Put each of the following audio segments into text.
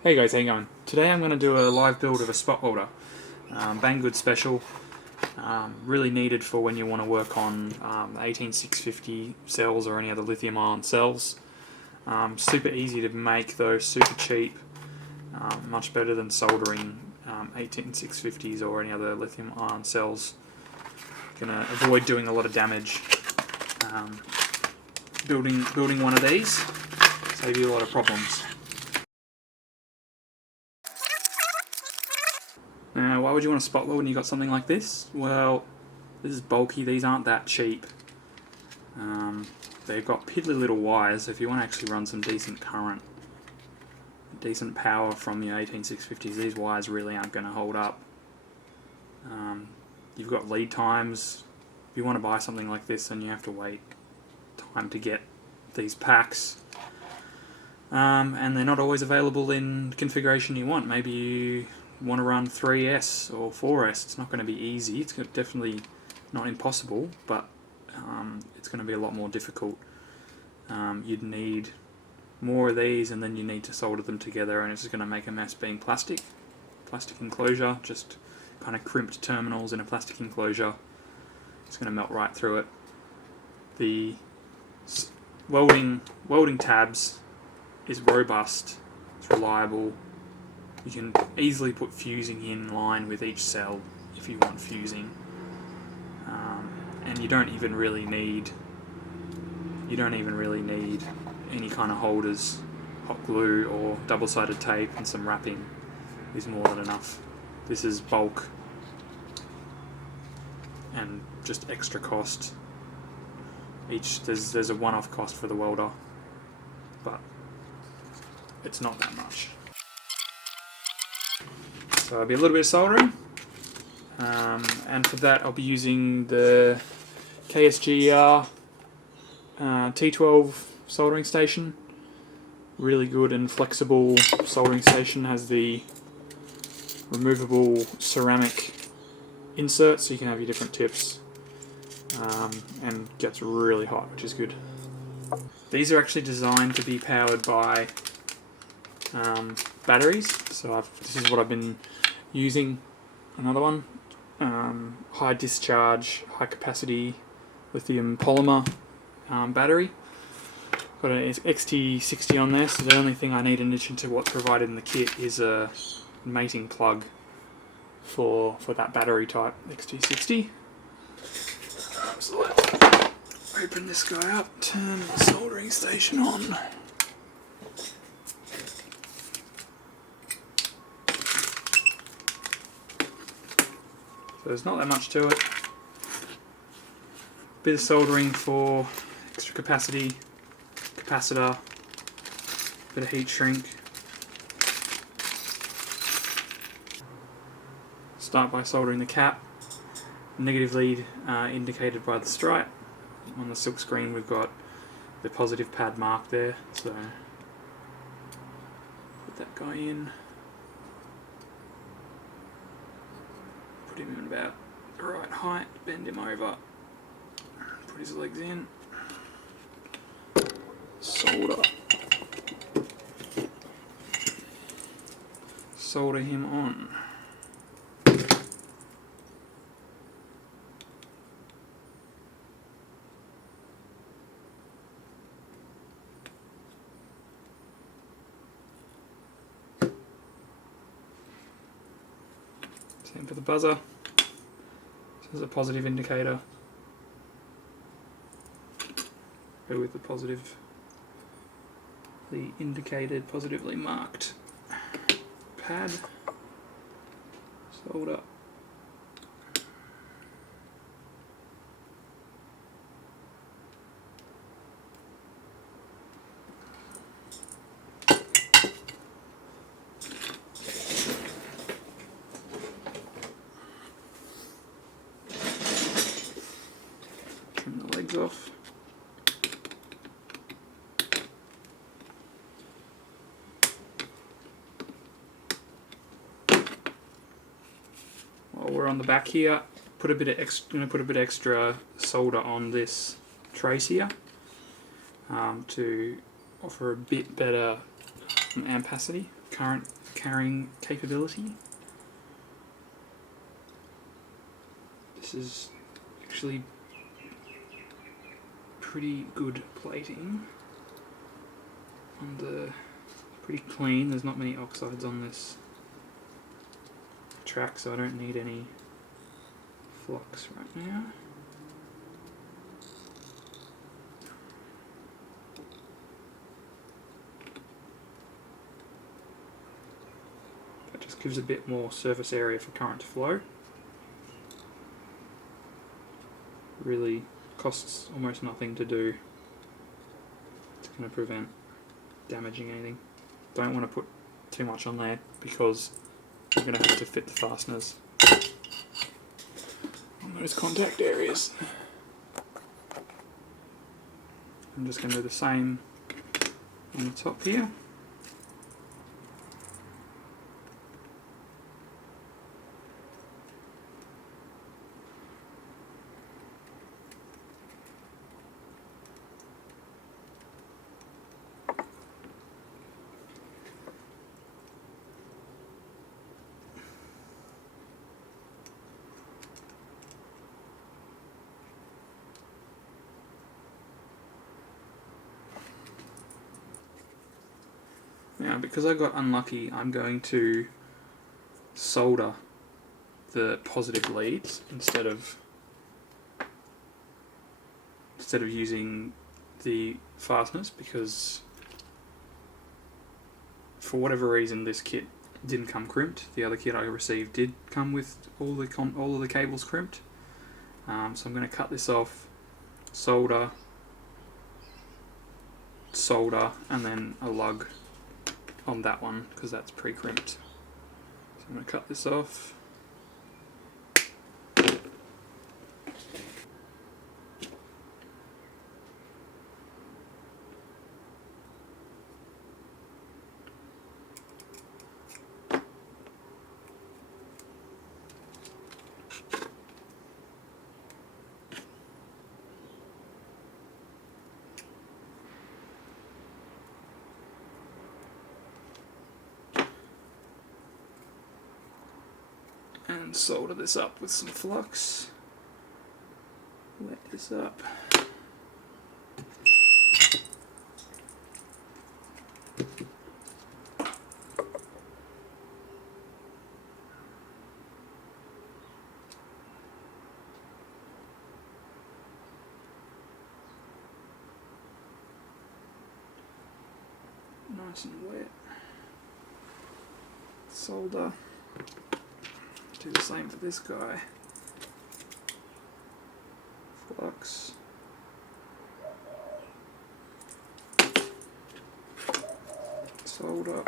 Hey guys, how you going? Today I'm going to do a live build of a spot welder. Banggood special, really needed for when you want to work on 18650 cells or any other lithium ion cells. Super easy to make though, super cheap, much better than soldering 18650s or any other lithium ion cells. Going to avoid doing a lot of damage. Building one of these save you a lot of problems. Now, why would you want a spot weld when you've got something like this? Well, this is bulky, these aren't that cheap. They've got piddly little wires, so if you want to actually run some decent current, decent power from your 18650s, these wires really aren't going to hold up. You've got lead times. If you want to buy something like this, then you have to wait time to get these packs. And they're not always available in the configuration you want. Maybe you want to run 3S or 4S. It's not going to be easy. It's definitely not impossible, but it's going to be a lot more difficult. You'd need more of these, and then you need to solder them together, and it's just going to make a mess being plastic enclosure, just kind of crimped terminals in a plastic enclosure. It's going to melt right through it. The welding tabs is robust, it's reliable. You can easily put fusing in line with each cell if you want fusing, and you don't even really need any kind of holders. Hot glue or double-sided tape and some wrapping is more than enough. This is bulk and just extra cost. There's a one-off cost for the welder, but it's not that much. So there'll be a little bit of soldering, and for that I'll be using the KSGR T12 soldering station. Really good and flexible soldering station. Has the removable ceramic insert, so you can have your different tips, and gets really hot, which is good. These are actually designed to be powered by batteries, so this is what I've been using. Another one, high discharge, high capacity lithium polymer battery. Got an XT60 on there, so the only thing I need in addition to what's provided in the kit is a mating plug for that battery type XT60. So let's open this guy up, turn the soldering station on. So there's not that much to it. Bit of soldering for extra capacity, capacitor, bit of heat shrink. Start by soldering the cap, negatively indicated by the stripe. On the silk screen we've got the positive pad mark there, so put that guy in, put him in about the right height, bend him over, put his legs in, solder him on. Same for the buzzer. This is a positive indicator. Go with the indicated, positively marked pad. Solder. Trim the legs off. While we're on the back here, going to put a bit of extra solder on this trace here to offer a bit better ampacity, current carrying capability. This is actually pretty good plating. And pretty clean. There's not many oxides on this track, so I don't need any flux right now. That just gives a bit more surface area for current to flow. Really costs almost nothing to do. It's going to prevent damaging anything. Don't want to put too much on there because you're going to have to fit the fasteners on those contact areas. I'm just going to do the same on the top here. Now, because I got unlucky, I'm going to solder the positive leads instead of using the fasteners, because for whatever reason this kit didn't come crimped. The other kit I received did come with all of the cables crimped. So I'm going to cut this off, solder, and then a lug on that one because that's pre-crimped. So I'm going to cut this off. And solder this up with some flux. Wet this up. Nice and wet. Solder. Do the same for this guy. Flux. Solder.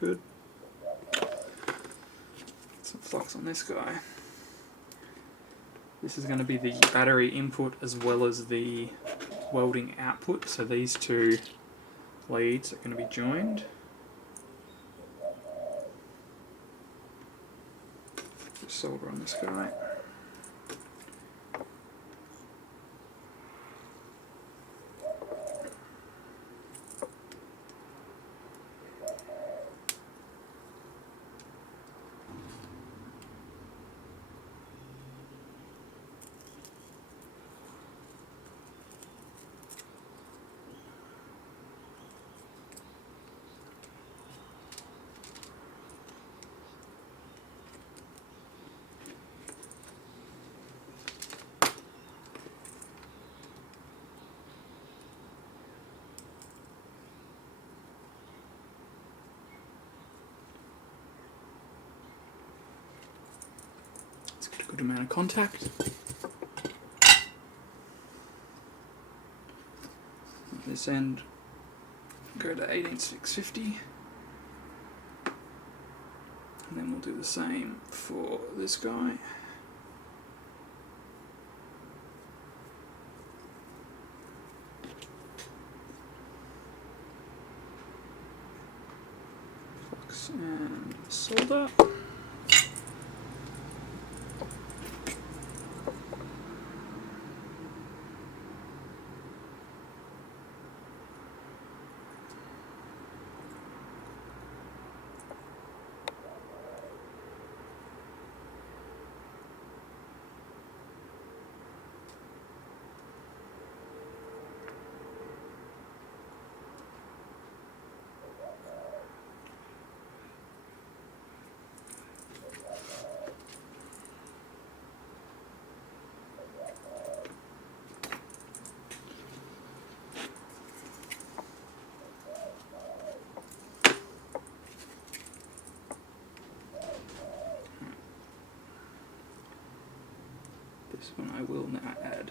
Good. Some flux on this guy. This is going to be the battery input as well as the welding output, so these two leads are going to be joined. Just solder on this guy. Let's get a good amount of contact. This end, go to 18650, and then we'll do the same for this guy. flux and solder. This one I will now add,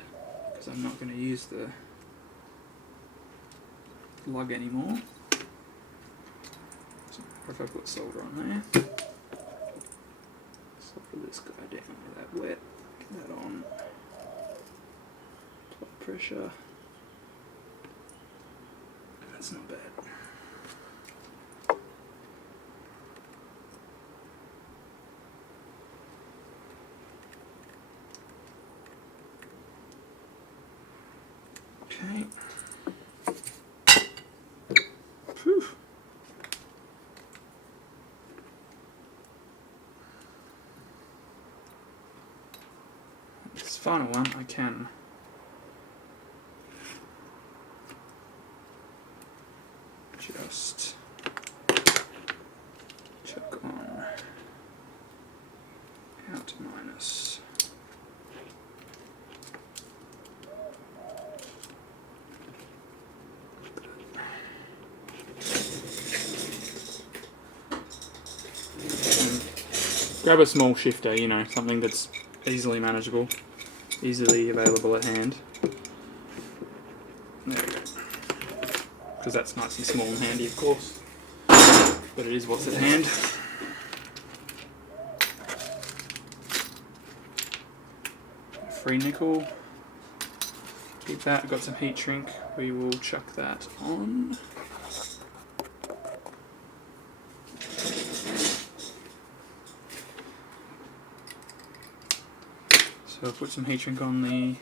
because I'm not going to use the lug anymore. So if I put solder on there, solder this guy down with that wet, get that on, top pressure, that's not bad. Okay. Whew. This final one I can just chuck on out minus. Grab a small shifter, you know, something that's easily manageable, easily available at hand. There we go. Because that's nice and small and handy, of course. But it is what's at hand. Free nickel. Keep that. I've got some heat shrink. We will chuck that on. So I'll put some heat shrink on the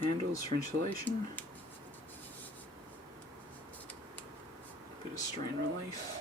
handles for insulation. Bit of strain relief.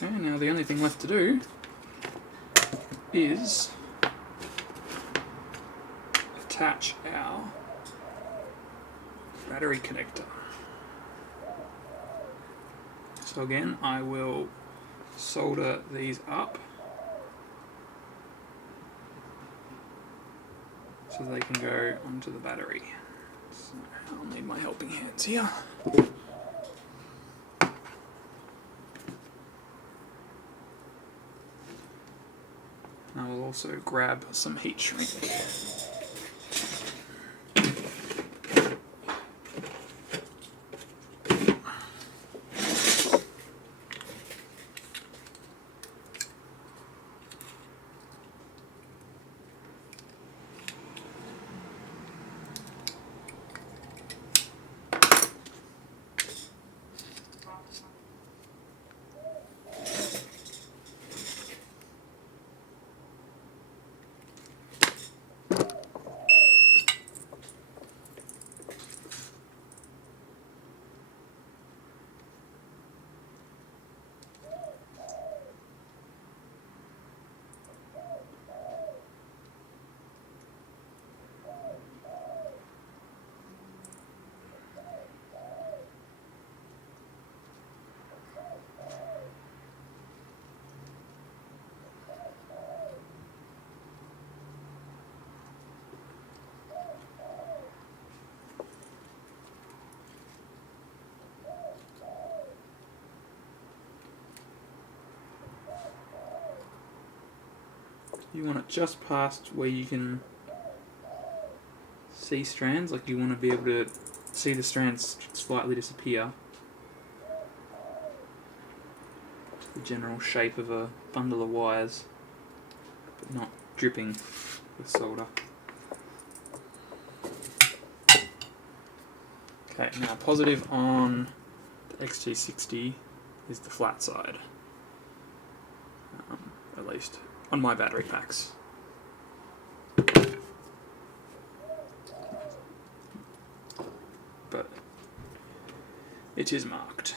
Okay, now the only thing left to do is attach our battery connector. So again, I will solder these up so they can go onto the battery. So I'll need my helping hands here. I will also grab some heat shrink. you want it just past where you can see strands, like you want to be able to see the strands slightly disappear. The general shape of a bundle of wires, but not dripping with solder. Okay, now positive on the XT60 is the flat side, at least on my battery packs. But it is marked.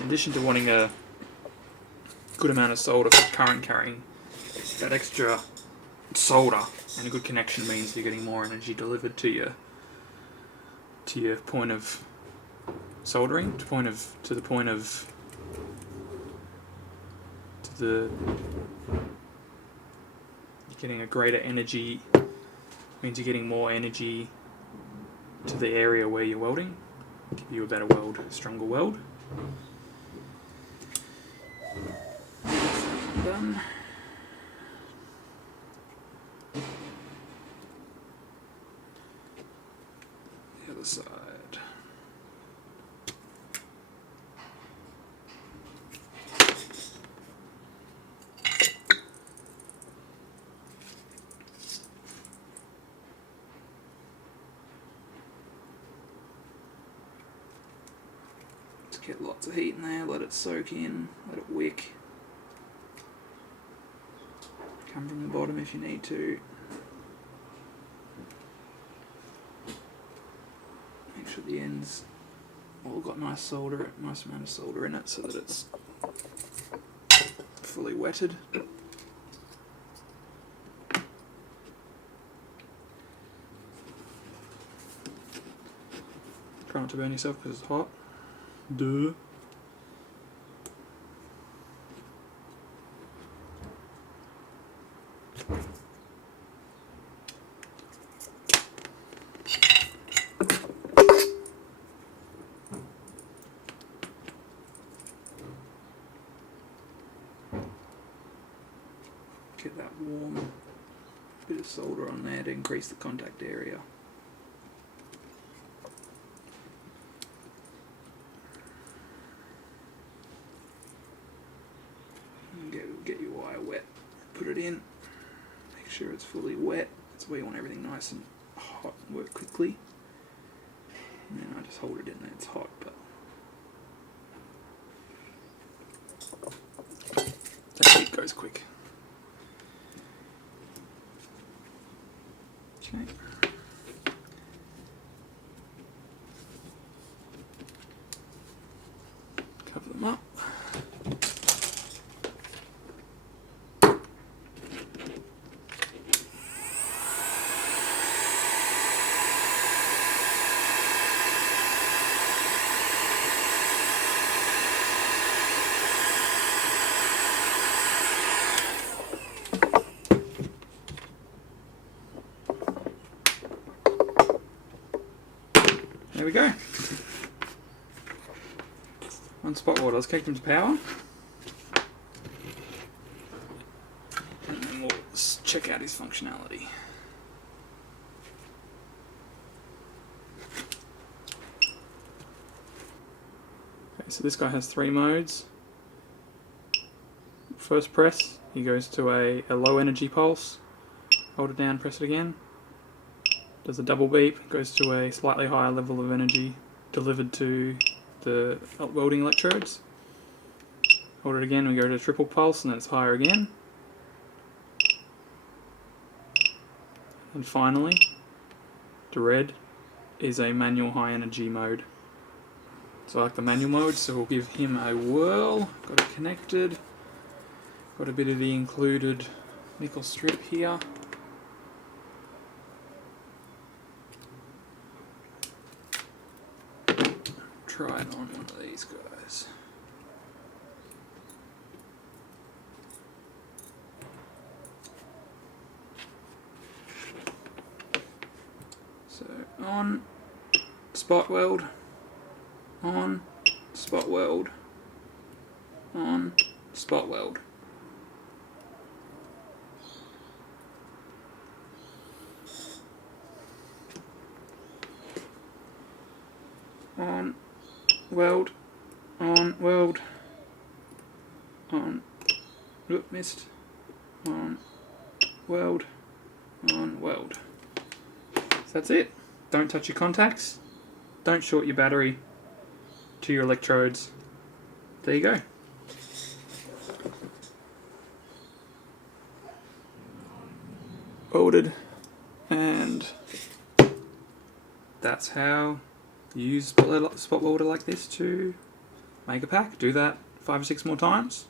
In addition to wanting a good amount of solder for current carrying, that extra solder and a good connection means you're getting more energy delivered to your point of soldering, to the you're getting a greater energy, means you're getting more energy to the area where you're welding, give you a better weld, stronger weld. Done. The other side. Just get lots of heat in there, let it soak in, let it wick. Come from the bottom if you need to. Make sure the ends all got nice amount of solder in it so that it's fully wetted. Try not to burn yourself because it's hot. Duh. Get that warm bit of solder on there to increase the contact area. Get your wire wet, put it in, make sure it's fully wet. That's where you want everything nice and hot and work quickly. And then I just hold it in there, it's hot, but that heat goes quick. Okay. Cover them up. There we go. On spot welders, kick them to power. And then we'll check out his functionality. modes. This guy has 3 modes. First press, he goes to a low energy pulse. Hold it down, press it again. Does a double beep, goes to a slightly higher level of energy delivered to the welding electrodes. Hold it again, we go to triple pulse, and then it's higher again. And finally, the red is a manual high energy mode. So I like the manual mode, so we'll give him a whirl. Got it connected. Got a bit of the included nickel strip here. Try it on one of these guys. So on, spot weld, on, spot weld, on, spot weld. On, weld, on, weld, on, oop, missed, on, weld, on, weld. So that's it. Don't touch your contacts, don't short your battery to your electrodes. There you go. Welded, and that's how you use spot welder like this to make a pack. Do that 5 or 6 more times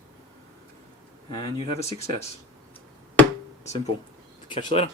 and you'd have a success. Simple. Catch you later.